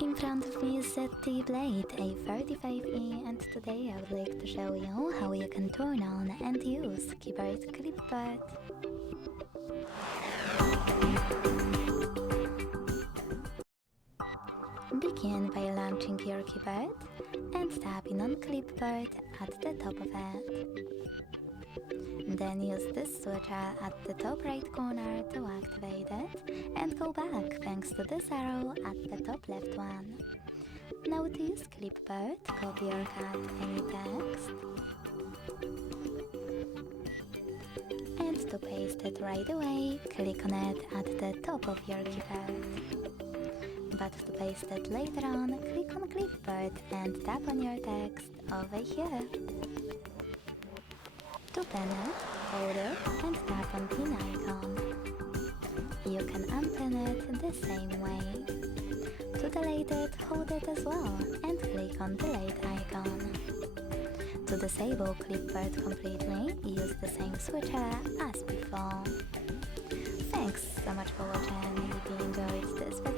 In front of me is ZTE Blade A35e, and today I would like to show you how you can turn on and use keyboard Clipboard. Begin by launching your keyboard and tapping on Clipboard at the top of it. Then use this switcher at the top right corner to activate it, and go back thanks to this arrow at the top left one. Now to use Clipboard, copy or cut any text, and to paste it right away, click on it at the top of your keyboard. But to paste it later on, click on Clipboard and tap on your text over here. To pen it, hold it and tap on pin icon. You can unpin it the same way. To delete it, hold it as well and click on delete icon. To disable Clipboard completely, use the same switcher as before. Thanks so much for watching. If you enjoyed this video,